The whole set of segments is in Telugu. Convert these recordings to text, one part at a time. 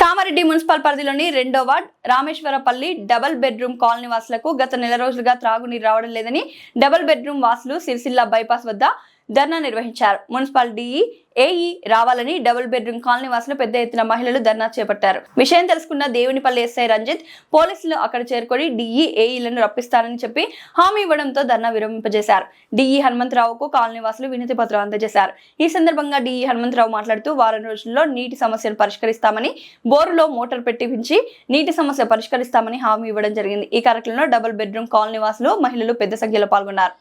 కామారెడ్డి మున్సిపల్ పరిధిలోని 2వ ward Rameshwarapalli double bedroom colony వాసులకు గత నెల రోజులుగా త్రాగునీరు రావడం లేదని డబుల్ బెడ్రూమ్ వాసులు సిరిసిల్ల బైపాస్ వద్ద ధర్నా నిర్వహించారు. మున్సిపల్ ఏఈ రావాలని డబుల్ బెడ్రూమ్ కాలనీ వాసులు పెద్ద ఎత్తున మహిళలు ధర్నా చేపట్టారు. విషయం తెలుసుకున్న దేవునిపల్లి ఎస్ఐ రంజిత్ పోలీసులు అక్కడ చేరుకొని ఏఈలను రప్పిస్తారని చెప్పి హామీ ఇవ్వడంతో ధర్నా విరమింపజేశారు. హనుమంతరావుకు కాలనీ వాసులు వినతి పత్రం అందజేశారు. ఈ సందర్భంగా హనుమంతరావు మాట్లాడుతూ వారం రోజుల్లో నీటి సమస్యను పరిష్కరిస్తామని, బోరులో మోటార్ పెట్టించి నీటి సమస్య పరిష్కరిస్తామని హామీ ఇవ్వడం జరిగింది. ఈ కార్యక్రమంలో డబుల్ బెడ్రూమ్ కాలనీ వాసులు, మహిళలు పెద్ద సంఖ్యలో పాల్గొన్నారు.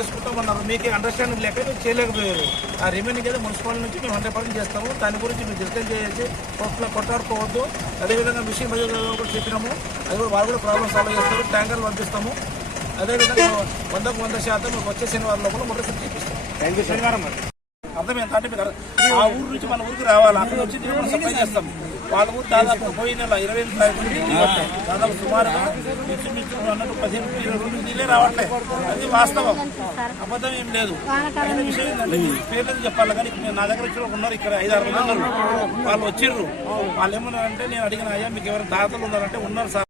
వేసుకుంటామన్నారు. మీకు అండర్స్టాండింగ్ లేక చేయలేకపోయారు. ఆ రిమైనింగ్ అయితే మున్సిపాలిటీ నుంచి మేము 100% చేస్తాము. దాని గురించి మీరు డిస్కస్ చేసి కొట్టాడుకోవద్దు. అదేవిధంగా మిషన్ బజార్ కూడా చెప్పినాము. అది కూడా వాళ్ళు కూడా ప్రాబ్లమ్ సాల్వ్ చేస్తారు. ట్యాంకర్లు పంపిస్తాము. అదేవిధంగా 100% వచ్చే శనివారం లోపల మోటార్ ఫిట్ చేపిస్తాం. శనివారం అర్థమైంది. అంటే మీరు ఆ ఊరు నుంచి మన ఊరికి రావాలి. అక్కడ వచ్చి మనం సప్లై చేస్తాం. వాళ్ళ ఊరు దాదాపు పోయిన నెల 20 తారీఖు దాదాపు సుమారుగా అన్నట్టు 15-20 నీళ్ళే రావట్లేదు. అది వాస్తవం, అబద్ధం ఏం లేదు. అయిన విషయం ఏంటంటే పేర్లేదు చెప్పాలి. కానీ నా దగ్గర వచ్చి ఉన్నారు, ఇక్కడ 5-6 మంది ఉన్నారు. వాళ్ళు వచ్చిర్రు. వాళ్ళు ఏమన్నారంటే, నేను అడిగిన అయ్యా మీకు ఎవరైనా దాతలు ఉన్నారంటే ఉన్నారు సార్.